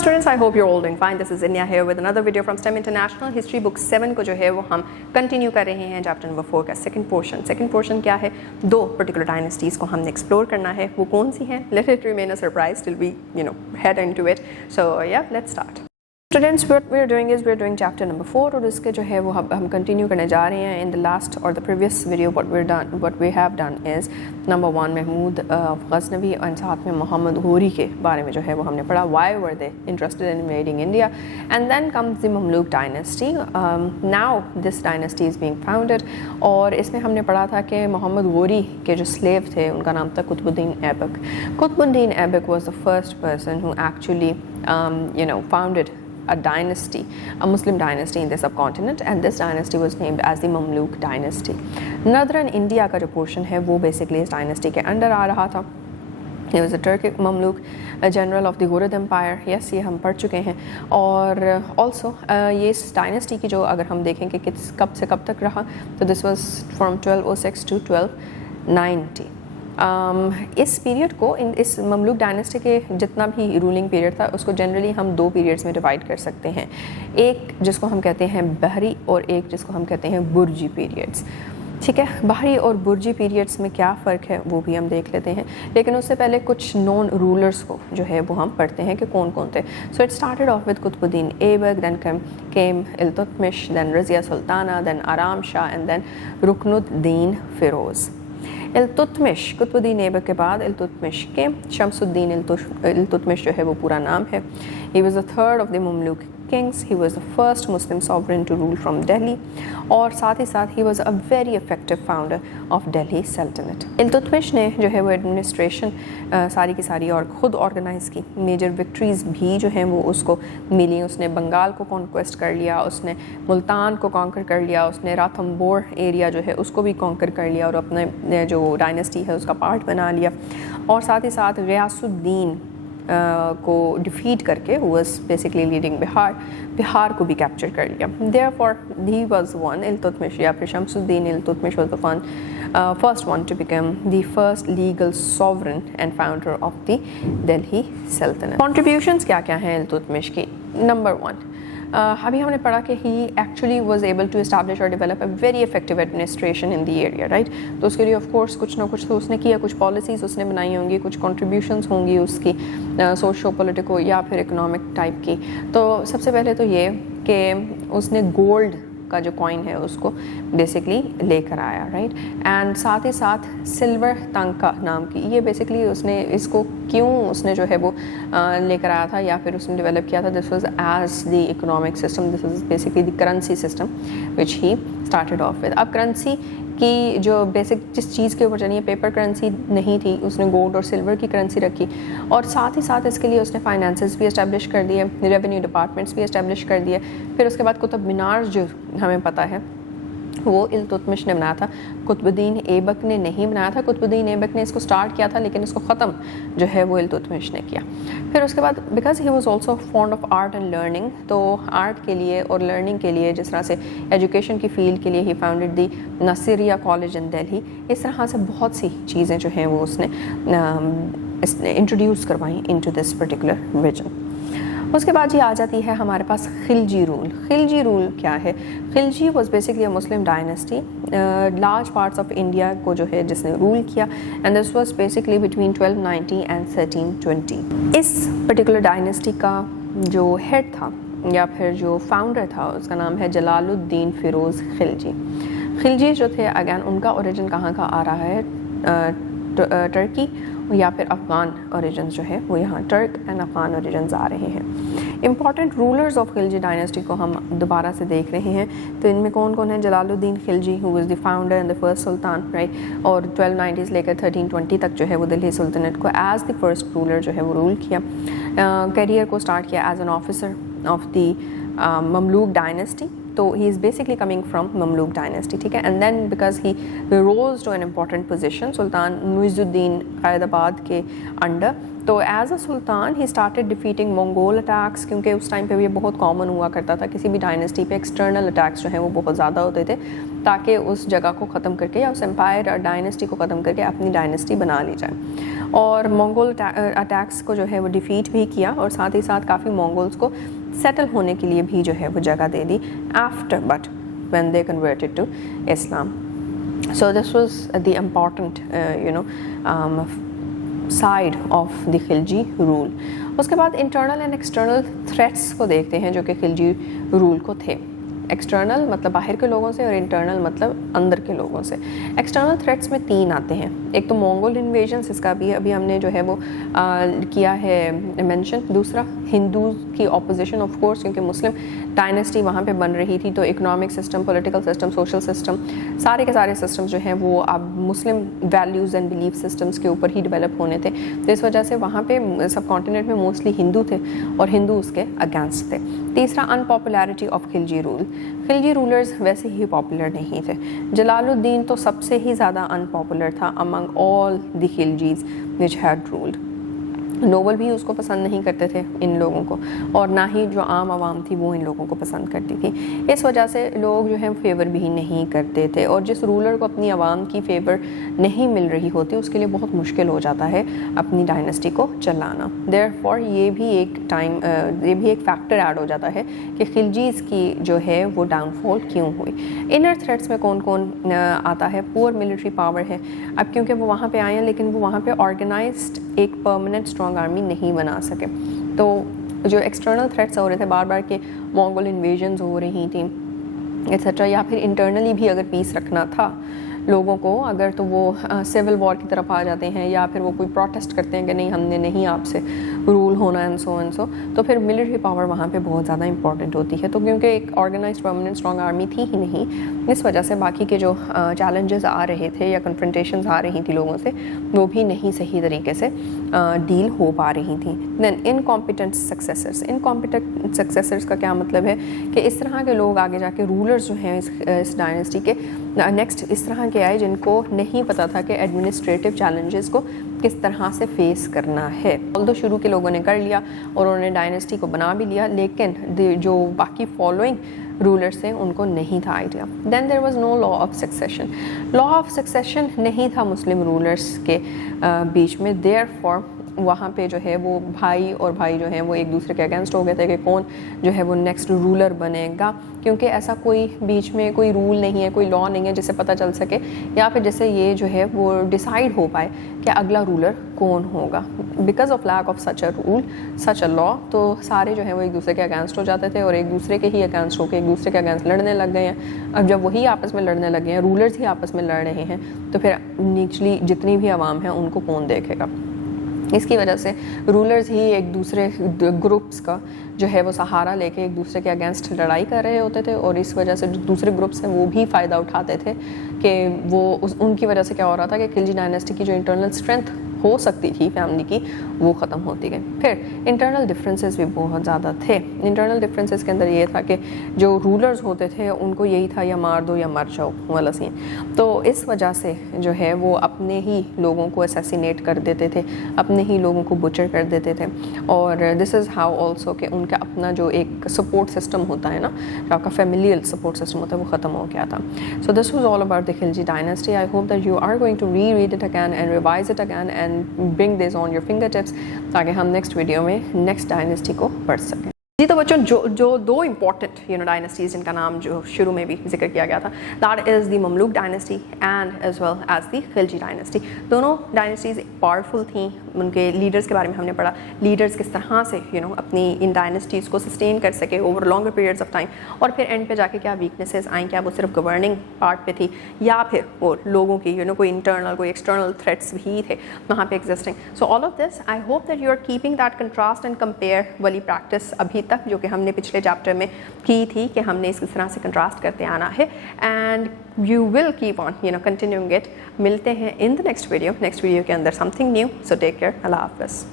students, I hope you're all doing fine. This is Inya here with another video from STEM International. History book 7 को जो है वो हम continue कर रहे हैं चैप्टर नंबर 4 का सेकंड पोर्शन क्या है, दो पर्टिकुलर डायनेस्टीज़ को हमने एक्सप्लोर करना है. वो कौन सी हैं? Let it remain a surprise till we head into it. So yeah, let's start. Students, what we're doing is we're doing chapter number 4 और इसके जो है वो हम कंटिन्यू करने जा रहे हैं. In the last or the previous video what we have done is number 1 Mahmood Ghaznavi और साथ में मोहम्मद घोरी के बारे में जो है वो हमने पढ़ा. Why were they interested in invading India? And then comes the Mamluk dynasty. Now this dynasty is being founded और इसमें हमने पढ़ा था कि मोहम्मद घोरी के जो स्लेव थे उनका नाम था Qutubuddin Aibak. Qutubuddin Aibak was the first person who actually founded a dynasty, a Muslim dynasty in the subcontinent, and this dynasty was named as the Mamluk dynasty. Northern India का जो portion है वो basically इस dynasty के अंडर आ रहा था. He was a Turkic Mamluk, a general of the Ghurid Empire. Yes, ये हम पढ़ चुके हैं. और also ये इस dynasty की जो अगर हम देखें कि कब से कब तक रहा, तो this was from 1206 to 1290. इस पीरियड को इस ममलूक डायनेस्टी के जितना भी रूलिंग पीरियड था उसको जनरली हम दो पीरियड्स में डिवाइड कर सकते हैं. एक जिसको हम कहते हैं बहरी और एक जिसको हम कहते हैं बुर्जी पीरियड्स. ठीक है, बहरी और बुर्जी पीरियड्स में क्या फ़र्क है वो भी हम देख लेते हैं, लेकिन उससे पहले कुछ नॉन रूलर्स को जो है वो हम पढ़ते हैं कि कौन कौन थे. So it started off with Qutubuddin Aibak, then came Iltutmish, then Razia Sultana, then Aram Shah and then Ruknuddin Firoz. Iltutmish, Qutubuddin Aibak के बाद इल्तुतमिश के शमसुद्दीन इल्तुतमिश जो है वो पूरा नाम है. He was the third of the Mamluk kings. He was the first Muslim sovereign to rule from Delhi और साथ ही साथ he was a very effective founder of Delhi Sultanate. Iltutmish ने जो है वो एडमिनिस्ट्रेशन सारी की सारी और ख़ुद ऑर्गेनाइज़ की. मेजर विक्ट्रीज़ भी जो हैं वो उसको मिली. उसने बंगाल को कॉन्क्वेस्ट कर लिया, उसने मुल्तान को कॉन्कर कर लिया, उसने राथम्बोर एरिया जो है उसको भी कॉन्कर कर लिया और अपने जो डायनेस्टी है उसका पार्ट बना लिया. और साथ ही साथ ग़ियासुद्दीन को डिफीट करके who was basically leading Bihar को भी कैप्चर कर लिया. Therefore he was one, Iltutmish या फिर Shamsuddin Iltutmish was the first one to become the first legal sovereign and founder of the Delhi Sultanate. Contributions क्या क्या हैं इल्तुतमिश की? Number 1, अभी हमने पढ़ा कि he actually was able to establish or develop a very effective administration in the area, right? तो उसके लिए of course कुछ ना कुछ तो उसने किया, कुछ policies उसने बनाई होंगी, कुछ contributions होंगी उसकी सोशो पॉलिटिको या फिर इकोनॉमिक टाइप की. तो सबसे पहले तो ये कि उसने गोल्ड का जो कॉइन है उसको बेसिकली लेकर आया, राइट. एंड साथ ही साथ सिल्वर तांका नाम की, ये बेसिकली उसने इसको क्यों उसने जो है वो लेकर आया था या फिर उसने डेवलप किया था. This was as the economic system, this was basically the currency system which he started off with. अब करेंसी की जो बेसिक जिस चीज़ के ऊपर चलिए पेपर करेंसी नहीं थी, उसने गोल्ड और सिल्वर की करेंसी रखी और साथ ही साथ इसके लिए उसने फाइनेंसेस भी इस्टेब्लिश कर दिए, रेवेन्यू डिपार्टमेंट्स भी इस्टेब्लिश कर दिए. फिर उसके बाद कुतुब मीनार जो हमें पता है वो इल्तुतमिश ने बनाया था, कुतुबुद्दीन ऐबक ने नहीं बनाया था. कुतुबुद्दीन ऐबक ने इसको स्टार्ट किया था लेकिन इसको ख़त्म जो है वो इल्तुतमिश ने किया. फिर उसके बाद because he was also fond of art and learning, तो आर्ट के लिए और लर्निंग के लिए जिस तरह से एजुकेशन की फील्ड के लिए ही founded the Nasiriya college in Delhi. इस तरह से बहुत सी चीज़ें जो हैं वो उसने इंट्रोड्यूस करवाई इनटू दिस पर्टिकुलर रीजन. उसके बाद ये आ जाती है हमारे पास खिलजी रूल. खिलजी रूल क्या है? Khilji was basically a Muslim dynasty, large parts of India को जो है जिसने रूल किया, and this was basically between 1290 and 1320. इस पर्टिकुलर डायनेस्टी का जो हेड था या फिर जो फाउंडर था उसका नाम है जलालुद्दीन फ़िरोज़ खिलजी. खिलजी जो थे अगैन उनका ओरिजिन कहाँ का आ रहा है? टर्की या फिर अफ़गान ओरिजिन्स जो है वो यहाँ टर्क एंड अफ़गान ओरिजिन्स आ रहे हैं. Important rulers of Khilji dynasty को हम दोबारा से देख रहे हैं. तो इनमें कौन कौन है? Jalaluddin Khilji who was the founder and the first sultan, right. और 1290s लेकर 1320 तक जो है वो दिल्ली सुल्तनत को एज द फर्स्ट रूलर जो है वो रूल किया. करियर को स्टार्ट किया as an officer of the Mamluk dynasty तो he is basically coming from Mamluk dynasty, ठीक है. And then because he rose to an important position sultan Muizuddin Qaiqabad के अंडर, तो as a sultan he started defeating Mongol attacks, क्योंकि उस time पे ये बहुत कॉमन हुआ करता था किसी भी डायनेस्टी पे एक्सटर्नल अटैक्स जो हैं वो बहुत ज़्यादा होते थे, ताकि उस जगह को ख़त्म करके या उस एम्पायर और डायनेस्टी को ख़त्म करके अपनी डायनेस्टी बना ली जाए. और मंगोल अटैक्स को जो है वो डिफ़ीट भी किया, और साथ ही साथ काफ़ी मंगोल्स को सेटल होने के लिए भी जो है वो जगह दे दी after but when they converted to Islam. So this was the important side of the Khilji rule. उसके बाद इंटरनल एंड एक्सटर्नल थ्रेट्स को देखते हैं जो कि खिलजी रूल को थे. एक्सटर्नल मतलब बाहर के लोगों से, और इंटरनल मतलब अंदर के लोगों से. एक्सटर्नल थ्रेट्स में 3 आते हैं. एक तो मंगोल इन्वेजन्स, इसका भी अभी हमने जो है वो किया है मेंशन. दूसरा हिंदू की ऑपोजिशन ऑफ कोर्स, क्योंकि मुस्लिम डायनेस्टी वहाँ पे बन रही थी, तो economic system, political system, social system, सारे के सारे सिस्टम जो हैं वो अब मुस्लिम वैल्यूज़ एंड बिलीफ सिस्टम्स के ऊपर ही डेवलप होने थे. तो इस वजह से वहाँ पे सब कॉन्टिनेंट में मोस्टली हिंदू थे और हिंदू उसके अगेंस्ट थे. तीसरा unpopularity of Khilji rule. Khilji rulers वैसे ही पॉपुलर नहीं थे. जलालुद्दीन तो सबसे ही ज़्यादा अनपॉपुलर था among all the Khiljis which had ruled. Noble भी उसको पसंद नहीं करते थे इन लोगों को, और ना ही जो आम आवाम थी वो इन लोगों को पसंद करती थी. इस वजह से लोग जो है फेवर भी नहीं करते थे, और जिस रूलर को अपनी आवाम की फेवर नहीं मिल रही होती उसके लिए बहुत मुश्किल हो जाता है अपनी डायनेस्टी को चलाना. देयरफॉर ये भी एक फैक्टर ऐड हो जाता है कि खिलजीज़ की जो है वो डाउनफॉल क्यों हुई. इनर थ्रेट्स में कौन कौन आता है. पुअर मिलिट्री पावर है. अब क्योंकि वो वहाँ पे आए हैं, लेकिन वो वहाँ पे ऑर्गेनाइज्ड एक परमानेंट स्ट्रॉन्ग आर्मी नहीं बना सके. तो जो एक्सटर्नल थ्रेट्स हो रहे थे बार बार के, मंगोल इन्वेजन्स हो रही थी एट्सेट्रा, या फिर इंटरनली भी अगर पीस रखना था लोगों को अगर, तो वो सिविल वॉर की तरफ आ जाते हैं, या फिर वो कोई प्रोटेस्ट करते हैं कि नहीं हमने नहीं आपसे रूल होना एंड सो, तो फिर मिलिट्री पावर वहाँ पे बहुत ज़्यादा इंपॉर्टेंट होती है. तो क्योंकि एक ऑर्गेनाइज्ड परमानेंट स्ट्रॉन्ग आर्मी थी ही नहीं, इस वजह से बाकी के जो चैलेंजेस आ रहे थे या कन्फ्रंटेशंस आ रही थी लोगों से, वो भी नहीं सही तरीके से डील हो पा रही थी. Then incompetent successors. Incompetent successors का क्या मतलब है कि इस तरह के लोग आगे जाके रूलर्स जो हैं इस डायनेस्टी के नेक्स्ट इस तरह के आए जिनको नहीं पता था कि एडमिनिस्ट्रेटिव चैलेंजेस को किस तरह से फेस करना है. ऑल्दो शुरू के लोगों ने कर लिया और उन्होंने डायनेस्टी को बना भी लिया, लेकिन जो बाकी फॉलोइंग रूलर्स थे उनको नहीं था idea. Then there was no law of succession. Law of succession नहीं था मुस्लिम रूलर्स के बीच में. देयरफॉर वहाँ पे जो है वो भाई और भाई जो हैं वो एक दूसरे के अगेंस्ट हो गए थे कि कौन जो है वो नेक्स्ट रूलर बनेगा, क्योंकि ऐसा कोई बीच में कोई रूल नहीं है, कोई लॉ नहीं है जिससे पता चल सके, या फिर जैसे ये जो है वो डिसाइड हो पाए कि अगला रूलर कौन होगा. Because of lack of such a rule, such a law, तो सारे जो है वो एक दूसरे के अगेंस्ट हो जाते थे और एक दूसरे के ही अगेंस्ट होकर एक दूसरे के अगेंस्ट लड़ने लग गए हैं. अब जब वही आपस में लड़ने लगे हैं, रूलर्स ही आपस में लड़ रहे हैं, तो फिर निचली जितनी भी आवाम है उनको कौन देखेगा. इसकी वजह से रूलर्स ही एक दूसरे ग्रुप्स का जो है वो सहारा लेके एक दूसरे के अगेंस्ट लड़ाई कर रहे होते थे, और इस वजह से जो दूसरे ग्रुप्स हैं वो भी फ़ायदा उठाते थे कि वो उनकी वजह से क्या हो रहा था कि खिलजी डायनेस्टी की जो इंटरनल स्ट्रेंथ हो सकती थी फैमिली की वो ख़त्म होती गई. फिर इंटरनल डिफरेंसेस भी बहुत ज़्यादा थे. इंटरनल डिफरेंसेस के अंदर ये था कि जो रूलर्स होते थे उनको यही था या मार दो या मर जाओ वाला सीन. तो इस वजह से जो है वो अपने ही लोगों को असैसिनेट कर देते थे, अपने ही लोगों को बुचर कर देते थे. और दिस इज़ हाउ ऑल्सो कि उनका अपना जो एक सपोर्ट सिस्टम होता है ना, जो आपका फैमिलियल सपोर्ट सिस्टम होता है, वो ख़त्म हो गया था. So this was all about the Khilji dynasty. I hope that you are going to read it again and revise it again and bring this on your fingertips ताकि हम नेक्स्ट वीडियो में नेक्स्ट डायनेस्टी को पढ़ सकें. जी तो बच्चों जो 2 इम्पॉर्टेंट डायनेस्टीज़ जिनका नाम जो शुरू में भी जिक्र किया गया था, that is the Mamluk dynasty and as well as the Khilji dynasty. दोनों डायनेस्टीज़ पावरफुल थी. उनके लीडर्स के बारे में हमने पढ़ा, लीडर्स किस तरह से अपनी इन डायनेस्टीज़ को सस्टेन कर सके over longer periods of time, और फिर एंड पे जाके क्या वीकनेसेस आई, क्या वो सिर्फ गवर्निंग पार्ट पे थी या फिर वो लोगों की कोई इंटरनल कोई एक्सटर्नल थ्रेट्स भी थे वहाँ पे existing. So all of this I hope that you are keeping that contrast and compare वाली प्रैक्टिस अभी तक जो कि हमने पिछले चैप्टर में की थी कि हमने इस तरह से कंट्रास्ट करते आना है. And you will keep on continuing it. मिलते हैं इन द नेक्स्ट वीडियो के अंदर something new. So take care. अल्लाह हाफ़िज़.